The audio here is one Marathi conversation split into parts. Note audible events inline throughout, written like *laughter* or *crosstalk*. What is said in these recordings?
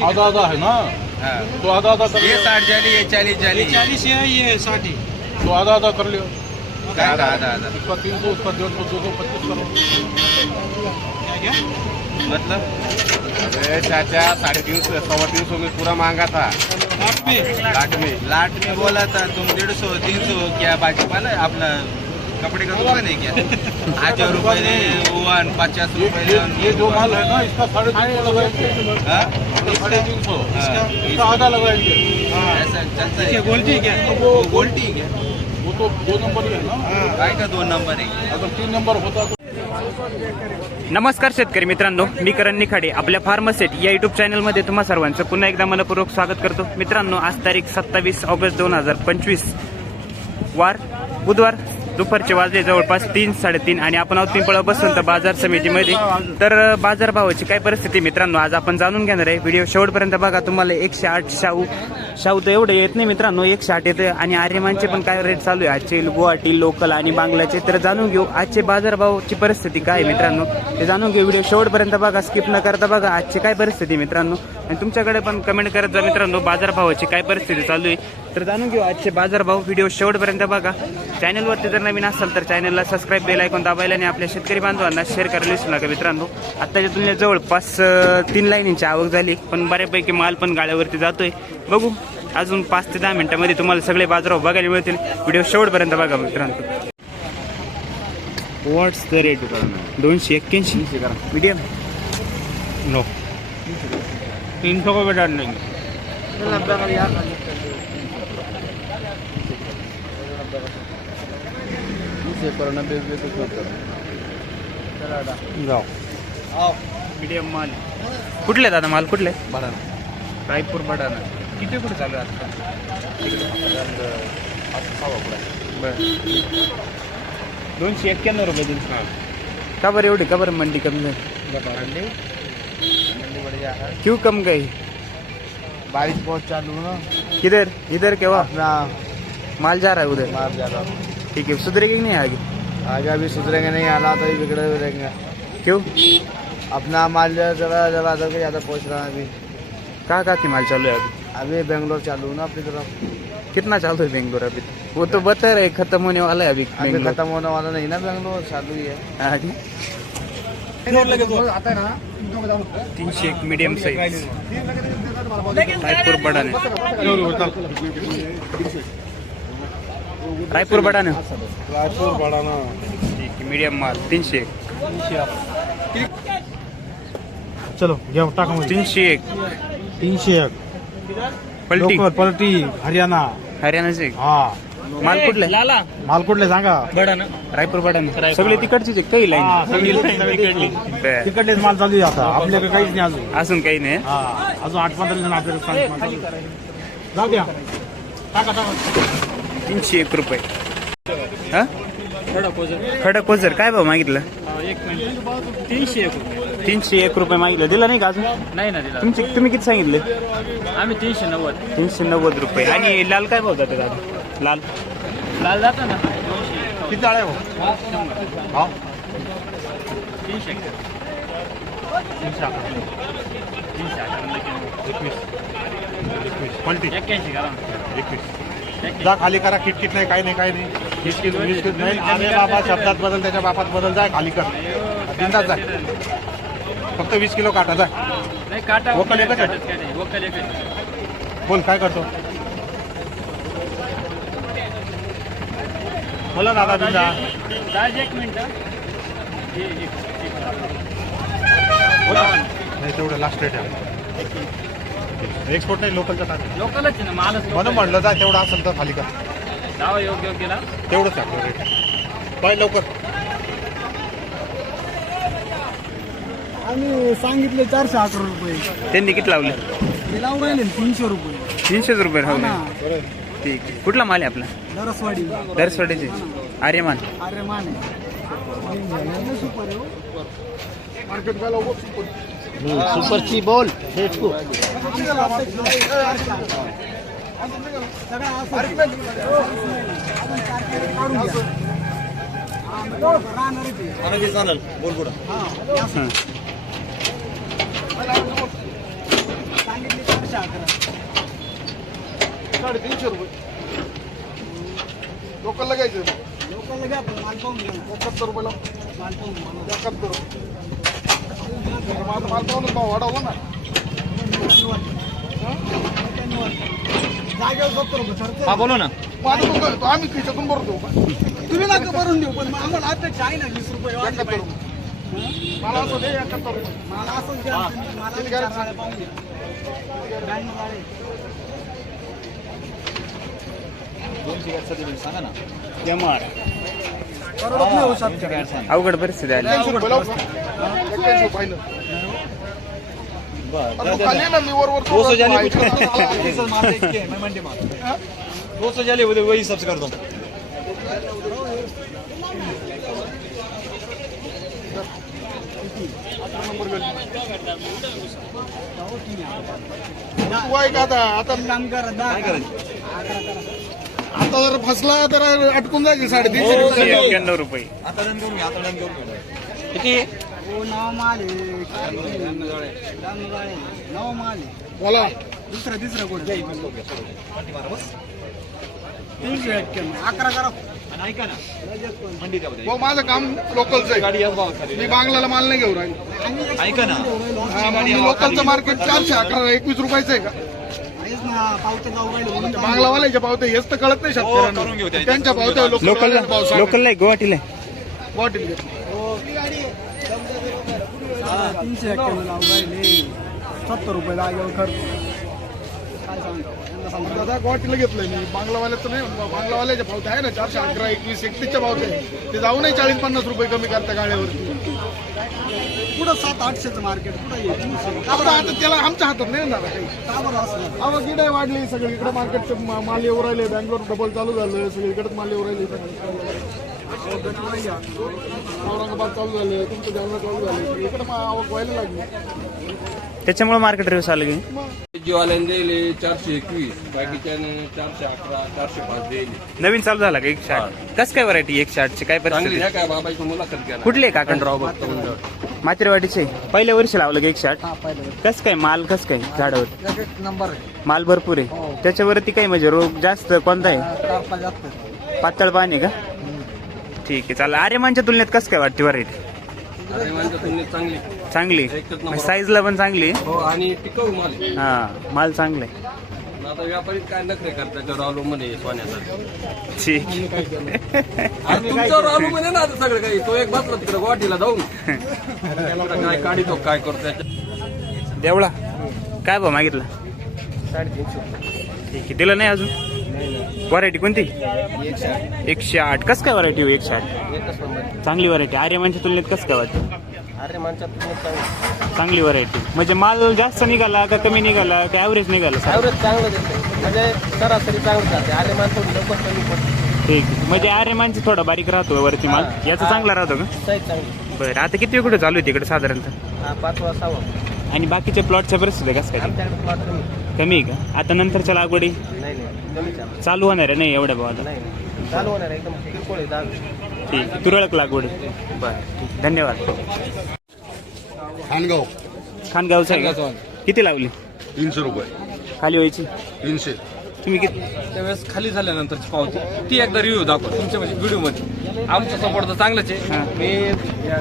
आधा आधा है ना? हाँ। तो आधा आधा कर ये साठ जाली ये चालीस जाली। ये चालीस है ये साठ है। तो आधा आधा कर लियो। आधा आधा आधा। इसका तीन सौ उसका डेढ़ सौ दो सौ पच्चीस करो। क्या क्या? मतलब? अरे चाचा साढ़े तीन सौ सवा तीन सौ में पूरा महँगा था। लाख पे लाट में। लाट में बोला था तुम डेढ़ सौ तीन सौ क्या बाकी है? आपला कपड़े का दुकान है क्या? *laughs* हज़ार वन पचास ये ये जो माल है ना इसका साढ़े तीन सौ इसका आधा लगाएंगे. ऐसा चलता है. क्या गोल्टी क्या वो गोल्टी है क्या वो तो दो नंबर ही है ना? काय का दो नंबर है? अगर तीन नंबर होता तो नमस्कार शेतकरी मित्रांनो मी करण निखाडे आपल्या फार्मसेट या युट्यूब चॅनलमध्ये तुम्हा सर्वांचं पुन्हा एकदा मनपूर्वक स्वागत करतो. मित्रांनो आज तारीख सत्तावीस ऑगस्ट दोन हजार पंचवीस. वार बुधवार दुपारचे वाजले जवळपास तीन साडेतीन आणि आपण आहोत पिंपळा तर बाजार समितीमध्ये. तर बाजारभावाची काय परिस्थिती मित्रांनो? आज आपण जाणून घेणार आहे. व्हिडिओ शेवटपर्यंत बघा. तुम्हाला एकशे आठ शाहू शाहू तर एवढे येत नाही मित्रांनो. एकशे आठ येतं आणि आर्यमानचे पण काय रेट चालू आहे? आजचे गुवाहाटी लोकल आणि बांगलाचे तर जाणून घेऊ. आजचे बाजारभावाची परिस्थिती काय आहे मित्रांनो? ते जाणून घेऊ. व्हिडिओ शेवटपर्यंत बघा. स्किप न करता बघा. आजची काय परिस्थिती मित्रांनो? आणि तुमच्याकडे पण कमेंट करत जा मित्रांनो. बाजारभावाची काय परिस्थिती चालू आहे? तर जाणून घेऊ आजचे बाजारभाव व्हिडिओ शेवटपर्यंत बघा. चॅनलवरती जर नवीन असाल तर चॅनलला सबस्क्राईब बेल ऐकून दाबायला आणि आपल्या शेतकरी बांधवांना शेअर करायला विसरू नका मित्रांनो. आत्ताच्या तुलनेत जवळपास तीन लाईनींची आवक झाली पण बऱ्यापैकी माल पण गाड्यावरती जातोय. बघू अजून पाच ते दहा मिनिटांमध्ये तुम्हाला सगळे बाजारभाव बघायला मिळतील. व्हिडिओ शेवटपर्यंत बघा मित्रांनो. व्हॉट्स द रेट दोनशे एक्क्याऐंशी. मीडियम नो तीन सौ को बेटा नहीं. जाओ मीडियम माल. कुठले दादा माल? कुठले? रायपूर बडाना किती कुठे चालू आहे आता? बरं. दोनशे एक्क्याण्णव रुपये दिल. का बरं एवढी? का बरं मंडी कमी झाली? क्यों कम गई? बारिश बहुत चालू ना. किधर? इधर क्या हुआ अपना माल जा रहा है उधर. मार ज्यादा ठीक है सुधरेगी कि नहीं आगे? आगे अभी सुधरेंगे नहीं आना तो ही बिगड़े हुए रहेंगे। क्यों? अपना माल जरा जरा के ज़्यादा पहुँच रहा है अभी। कहाँ कहाँ की माल चालू है अभी? अभी बेंगलोर चालू ना अपनी तरफ। कितना चालू है बेंगलोर अभी? वो तो बता रहे खत्म होने वाला है अभी अभी खत्म होने वाला नहीं ना बेंगलोर चालू ही है। हाँ जी। तीनशे एक मीडियम साईज रायपूर बडाने रायपूर बडाने रायपुर बढ़ाना ठीक आहे मीडियम माल तीनशे एक. चलो घ्या टाका मध्ये. तीनशे एक. तीनशे एक. पलटी. पलटी हरियाणा. हरियाणाचे हा. माल कुठले? माल कुठले सांगा? रायपूर बडाने सगळे तिकडचीच आहे काही हा, लाईन सगळी. तिकडलेच माल चालू आहे आता. आपल्याकडे काहीच नाही अजून. अजून काही नाही हा? अजून आठ पंधरा जण आपल्याकडे चालू आहे. जाऊ द्या. टाका टाका. तीनशे एक रुपये. हा? खडक ओझर काय भाव मागितलं? तीनशे एक रुपये. तीनशे एक रुपये मागितलं. दिला नाही का अजून? नाही ना दिला. तुमचे तुम्ही किती सांगितले? आम्ही तीनशे नव्वद. तीनशे नव्वद रुपये. आणि लाल काय भाव जाते दादा? लाल. लाल जाता ना. किती आळे हो हा? तीनशे एकवीस. एकवीस. जा खाली करा किटकिट नाही काही नाही काही नाही. वीस किलो वीस किलो नाही अरे बाबा शब्दात बदल त्याच्या बापात बदल जाय खाली कर. बिंदास जाय फक्त वीस किलो काटा जाय वक्कल एकच आहे? बोल काय करतो? बोला दादा बिंदा दादा एक मिनिट बोला. नाही तेवढं लास्ट रेट आहे. एक्सपोर्ट नाही लोकलचा टाक लोकलच आहे ना मालच म्हणून लोकल. म्हणलं जाय तेवढं असेल तर खाली कर. लावा योग्य योग्यला तेवढंच आहे आपलं रेट पाय लवकर. आम्ही सांगितले चारशे अकरा रुपये. त्यांनी किती लावले? ते लावून राहिले ना तीनशे रुपये. तीनशेच रुपये हा ना लावले ठीक आहे. कुठला माल आहे आपला? नरसवाडी दरसवाडीचे. आर्यमान. अरे माने सुपर आहे हो. सुपरची बोल. सगळं असं आहे. आपण तारखेला काढून घ्या. हा, साडेतीनशे रुपये लोकलला घ्यायचं लोकलला घ्या पण माल पाहून एकाहत्तर रुपयाला माल पाहून घ्या एकाहत्तर माल पाहून भाव वाढवला ना जागेवर सत्तर रुपये ठरते हा बोलो ना माझं लोकं- आम्ही खिशातून भरतो तुम्ही नका करून देऊ पण मग आम्हाला अपेक्षा आहे ना वीस रुपये वाढले पाहिजे रुपये मला असं दे एकाहत्तर रुपये मला असंच द्या तुम्ही मला किती चार करायचं? गाड्या पाहून द्या ब्याण्णव गाड्या. परवडत नाही होऊ शकत. अवघड परिस्थिती आली एक्क्याऐंशी रुपये लावू का? एक्क्याऐंशी रुपये final. मी दो सौ जाने *laughs* कुछ हा? दो सौ जाले बोले वही सबसे कर दो आता आता काम करा दहा करा. आता जर फसला तर अटकून जायची साडेतीनशे रुपये. एक्क्याण्णव रुपये. करू किती? हो नाव माल. माल बोला. दुसरं तिसरं तीनशे एक्क्याण्णव. अकरा करा. ऐका ना उद्या. भाऊ माझं काम लोकलचं आहे. गाडी मी बांगलाला माल नाही घेऊ राहील. ऐका ना. हा, लोकलचं मार्केट चारशे अकरा एकवीस रुपयाचं आहे का? ना बांगलावाल्याच्या पावते हेच तर कळत नाही हो, शेतकऱ्यांना. त्याच्यात. त्यांच्या पावत्या लोकल लोकलला आहे. गुवाहाटीला. हा, तीनशे एक्क्याण्णव लावून राहिले सत्तर रुपये जागेवर खर्च काय. दादा गुवाहाटीला घेतलंय मी बांगलावाल्याचं नाही बांगलावाल्याच्या पावत्या आहे ना चारशे अकरा एकवीस एकतीसच्या पावते ते जाऊ नाही चाळीस पन्नास रुपये कमी करता गाड्यावरती पुढं सात आठशेचं मार्केट पुढं आता त्याला आमच्या हातात नाही येणार काही का बरं असं आवक इकडे वाढली सगळी इकडे मार्केट माल येऊ राहिले बँगलोर डबल चालू झालं सगळीकडे माल येऊ राहिले औरंगाबाद चालू झालं तुमचं जालना चालू झालं इकडे मा- आवक व्हायला लागली त्याच्यामुळे मार्केट रिव्ह्यूस आलं की? जीवाल्याने दिले चारशे एकवीस बाकीच्याने चारशे अकरा चारशे पाच दिले नवीन चालू झाला का एकशे आठ कस काय व्हरायटी एकशे आठची काय चांगली परिस्थिती काय बाबाची मुलाखत घ्या कुठले आहे काका राव बघतो उंदर मातेरवाडीचे पहिल्या वर्षी लावलं का एकशे आठ हा कस काय? माल कस काय झाडावर? एक एक नंबर माल भरपूर आहे. त्याच्यावरती काय म्हणजे रोग जास्त कोणता आहे? कारपा जास्त आहे. पातळ पाणी का? ठीक आहे. चालेल. आर्यमानच्या तुलनेत कसं काय वाटते व्हरायटी तुलनेत चांगली. चांगली? एकच नंबर. साईजला पण चांगली? आहे. हो आणि टिकाऊ माल आहे. हा माल चांगला आहे. आता व्यापारी काय नखरे करतात सोन्याचा ठीक. आहे. आणि ना आता सगळं काही तो एक बसला तिकडे गुवाहाटीला जाऊन. तिकडं काय काढितो काय करतो त्याच्या देवळा? काय भाव मागितला? ठीक आहे. दिलं नाही अजून? व्हरायटी कोणती? एकशे आठ. कस काय व्हरायटी एकशे आठ? चांगली व्हरायटी आर्यमानच्या तुलनेत कसं काय वाटतं? चांगली. व्हरायटी म्हणजे माल जास्त निघाला का कमी निघाला? का ॲव्हरेज निघाला? म्हणजे ठीक. म्हणजे आर्यमानची थोडा बारीक राहतो वरती माल. याचा चांगला राहतो का? बरं. आता किती कुठे चालू आहे तिकडे साधारणतः? हा पाचवा सहावा. आणि बाकीच्या प्लॉटच्या परिस्थिती कसं काय? कमी आहे का? आता नंतरच्या लागवडी? नाही नाही. कमी चालू चालू होणार आहे नाही एवढ्या भावाला? नाही नाही. चालू होणार आहे. एकदम किरकोळ आहे. दहा ठीक आहे. तुरळक लागवड. आहे. बरं ठीक धन्यवाद. खानगाव. खानगावचं आहे का? किती लावली? तीनशे रुपये. खाली व्हायची? तीनशे. तुम्ही किती? त्यावेळेस खाली झाल्यानंतरची पावती. ती एकदा रिव्ह्यू दाखवा. तुमच्या म्हणजे व्हिडिओमध्ये. आमचा सपोर्ट तर चांगलाच आहे. हां. मी या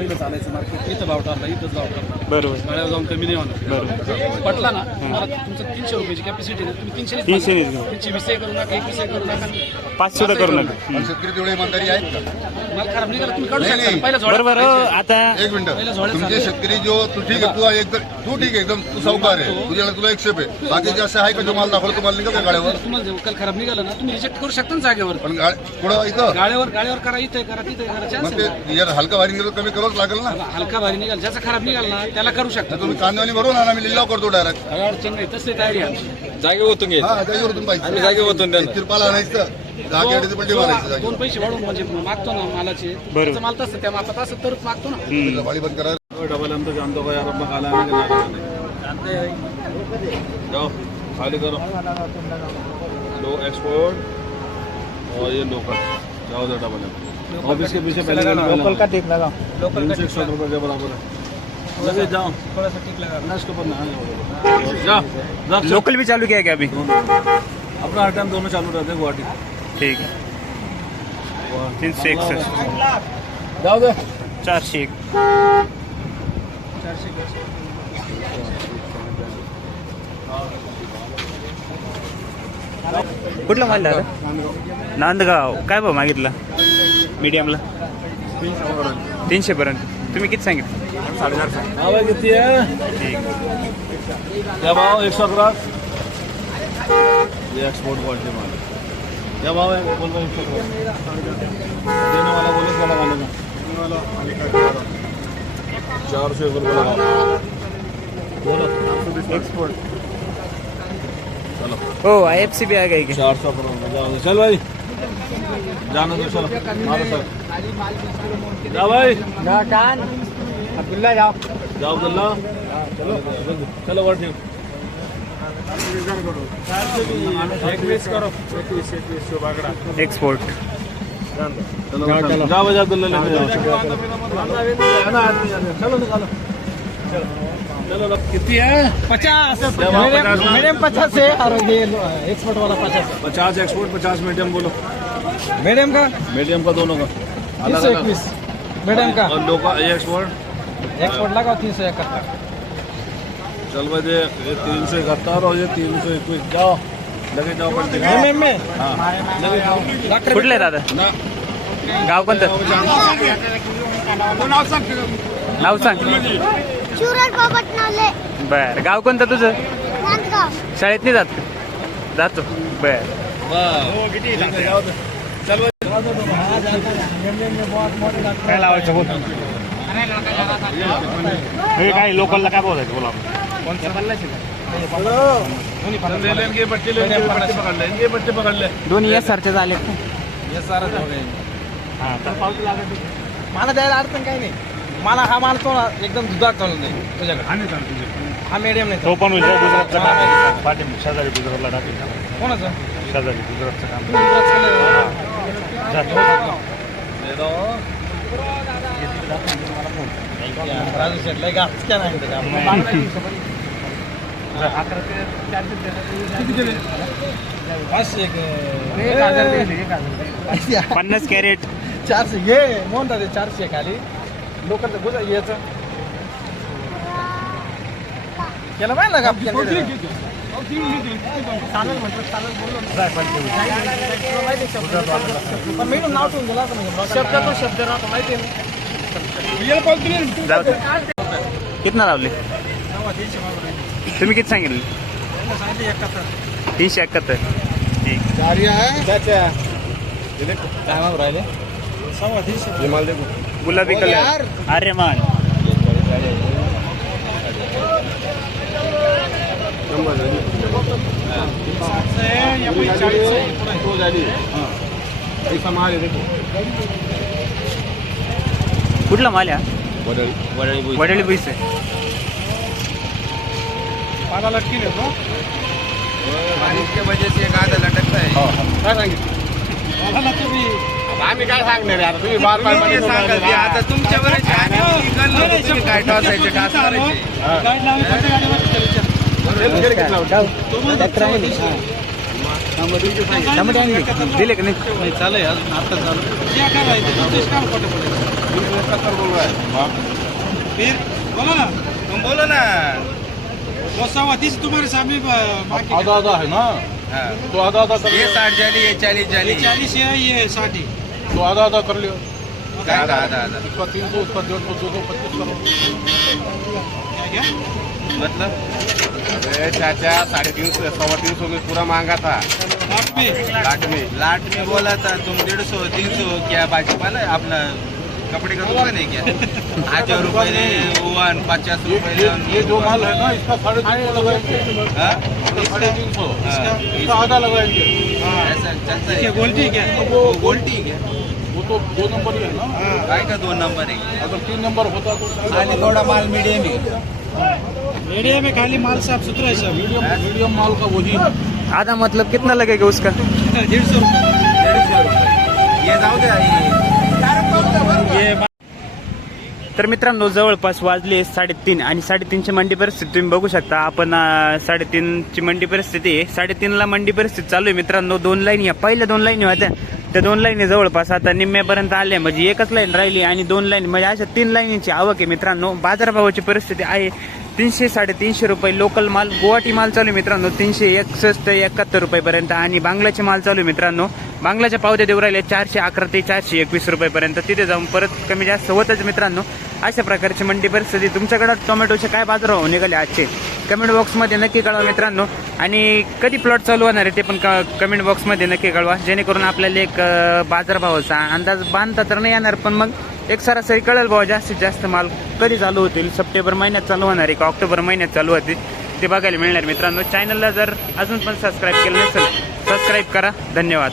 जसं पहिलं चालायचं मार्केट इथं भाव टाकला इथंच भाव टाकला बरोबर. गाड्यावर जाऊन कमी नाही होणार. बरोबर. पटला ना मला तुमचं तीनशे रुपयाची कॅपॅसिटी तुम्ही तीनशे तीनशे वीस घेऊ. तीनशे वीस करू नका एकवीस करू नका. पाच सुद्धा करू नका. हं. शेतकरी तेवढे इमानदारी आहेत का? मला खराब नाही करा तुम्ही काढू नाही, शकता. नाही. पहिला झोडा बरोबर हो आता एक मिनिट. पहिलं तुमचे चालू. शेतकरी जो तू ठीक आहे तू एकदम तू ठीक आहे एकदम तू सावकार आहे. तुझ्याला तुला एकशेप आहे. बाकीचे असे आहे का जो माल दाखवला तुम्हाला निघा गाड्यावर? तुम्हाला खराब निघालं ना तुम्ही रिजेक्ट करू शकता ना जागेवर. पण गा- पुढं इथं? गाड्यावर गाड्यावर करा इथे करा तिथे करा मग आहे ते जर हलका भारी निघालं कमी करावंच लागेल ना. हलका भारी निघाल ज्याचा खराब निघाल ना त्याला करू शकता तुम्ही कांद्याने भरून आणा मी लिलाव करतो डायरेक्ट काही अडचण नाही तसं आयडिया जागे होतून घे. हा जागेवर आम्ही जागे होतून द्या ना. तिरपाल आणायचं जागे पलटी मारायचं दोन पैसे वाढवून म्हणजे मागतो ना मालाचे. त्याचा माल तसं त्या मापात असं तर मागतो ना. बंद करा डबल अंत जानतो का यार काला जाओ खाली करो। लो एक्सपोर्ट और ये लोकल जाओ दो डबल ऑफ़िस के पीछे पहले लोकल का लगा। तीन सौ इकसठ रुपये के बराबर है। लगे जाओ। थोड़ा सा टिक लगा। नश के ऊपर ना जा। जा। लोकल भी चालू किया क्या अभी? अपना हर टाइम दोनों चालू रहते हैं गुवाहाटी। ठीक है। तीनशे एकसष्ट जाओ दे चारशे एक। कुठला माल दादा? नांदगाव. काय भाव मागितला? मीडियमला तीनशे पर्यंत तुम्ही किती सांगितलं? साडेचारशे किती आहे भाव एक अकरा एक्सपोर्ट क्वालिटी माल है। भाव बोले तो लगा लेना चार सौ एक रुपये लगा बोलो एक्सपोर्ट चलो हो आय एफ सी बी आ गई क्या चार सौ चल भाई जानो दो चलो मारो सर जा भाई अब्दुल्ला जाओ जाओ अब्दुल्ला चलो चलो वर्ड एकवीस करो एकवीस एकवीस बागड़ा एक्सपोर्ट चलो। चलो जाओ। चलो निकालो चलो। कितनी है? पचास। पचास। मीडियम पचास है और ये एक्सपोर्ट वाला पचास। पचास एक्सपोर्ट पचास मीडियम बोलो। मीडियम का? मीडियम का दोनों का। अलग अलग। मीडियम का? और लोकल एक्सपोर्ट एक्सपोर्ट लगाओ तीन सौ इकहत्तर। चल भाई ये तीन सौ इकहत्तर और ये तीन सौ इक्कीस। जाओ। हाँ. कुठलं आहे दादा? गाव कोणतं? नाव सांग. बर. गाव कोणतं तुझं? शाळेत नाही जात? जातो. बर. काय लावायचं बोल. हे काय लोकलला काय बोलायचं बोला. ले दोन्ही या सारखे झाले पावती लागत मला द्यायला अडचण काही नाही. मला हा माल तो एकदम दुधात चालू नाही. तुझ्याकडे. हा मीडियम नाही तो पण गुजरातचा पाठी शेजारी गुजरातला टाकेल कोणाचं? शेजारी गुजरातचं काम राजू नाही. *laughs* एक हजार हजार. पन्नास कॅरेट. चारशे घे म्हणतात ते चारशे खाली. लोकांचं गुजर याचं. केलं पाहिजे ना का चालेल म्हटलं चालेल बोललो माहिती पण मी नाव ठेवून दिला असं म्हणजे शब्द तो शब्द राहतो माहिती आहे. कितना लावले? तुम्ही किती सांगितले? तीनशे एकाहत्तर. ठीक गुलाबी कलर. आर्यमान. कुठला माल आहे हा? वडळी पैसे पाला लटकी देतो बारिश के वजह से एक आधा लटकता है काय सांगितलं? तुम्ही. आम्ही काय सांगणार यार तुम्ही बार बार तुम्ही सांगा ते आता आहे. तुम्ही काय टॉसायचे टास दिले का नाही? चाले यार आता चालू. फिर बोलो ना. तुम बोलो ना. वो सवा तुम्हारे सामने आधा आधा है ना? हाँ। तो आधा आधा कर ये साठ जाली ये चालीस जाली। चालीस है ये साठ ही। तो आधा आधा कर लियो। काय आधा आधा इसका तीन सौ उसका डेढ़ सौ दो सौ पच्चीस करो। क्या क्या? मतलब? अरे चाचा साढ़े तीन सौ सवा तीन सौ में पूरा महँगा था। लाख पे लाख में। लाट में बोला था तुम डेढ़ सौ तीन सौ क्या भाजीपाला है आपला कपड़े का दुकान है क्या? हज़ार रुपये ओवन पचास ये ये ये जो माल है ना इसका साढ़े तीन सौ लगाएँगे हाँ? साढ़े तीन सौ। हाँ, इसका आधा लगाएँगे ऐसा चलता है। गोल्टी क्या? वो गोल्टी क्या? वो तो दो नंबर ही है ना। काय का दो नंबर है। अगर तीन नंबर होता तो खाली थोड़ा माल मीडियम है। एरिया में खाली माल साफ़ सुथरा है सब। मीडियम मीडियम माल का वही आधा मतलब कितना लगेगा उसका? डेढ़ सौ रुपये ये जाऊ द्या तर मित्रांनो जवळपास वाजले साडेतीन आणि साडेतीनची मंडी परिस्थिती तुम्ही बघू शकता. आपण साडेतीनची मंडी परिस्थिती आहे. साडेतीनला मंडी परिस्थिती चालू आहे मित्रांनो. दोन लाईन या. पहिल्या दोन लाईनी होत्या. त्या दोन लाईनी जवळपास आता निम्म्यापर्यंत आल्या. म्हणजे एकच लाईन राहिली आणि दोन लाईन म्हणजे अशा तीन लाईनीची आवक आहे मित्रांनो. बाजारभावाची परिस्थिती आहे. तीनशे साडेतीनशे रुपये लोकल माल गुवाहाटी माल चालू आहे मित्रांनो. तीनशे एकसष्ट एकाहत्तर रुपयेपर्यंत आणि बांगलाचे माल चालू आहे मित्रांनो. बांगलाच्या पावत्या देऊ राहिले चारशे अकरा ते चारशे एकवीस रुपयेपर्यंत. तिथे जाऊन परत कमी जास्त होतच मित्रांनो. अशा प्रकारची मंडी परिस्थिती तुमच्याकडं. टोमॅटोचे काय बाजार हो निघाले आजचे? कमेंट बॉक्समध्ये नक्की कळवा मित्रांनो. आणि कधी प्लॉट चालू होणार आहे ते पण कमेंट बॉक्समध्ये नक्की कळवा. जेणेकरून आपल्याला एक बाजारभावाचा अंदाज बांधता तर नाही येणार पण मग एक सरासरी कळेल बाबा जास्तीत जास्त माल कधी चालू होतील? सप्टेंबर महिन्यात चालू होणार आहे का? ऑक्टोबर महिन्यात चालू होतील? ते बघायला मिळणार मित्रांनो. चॅनलला जर अजून पण सबस्क्राईब केलं नसेल सबस्क्राईब करा. धन्यवाद.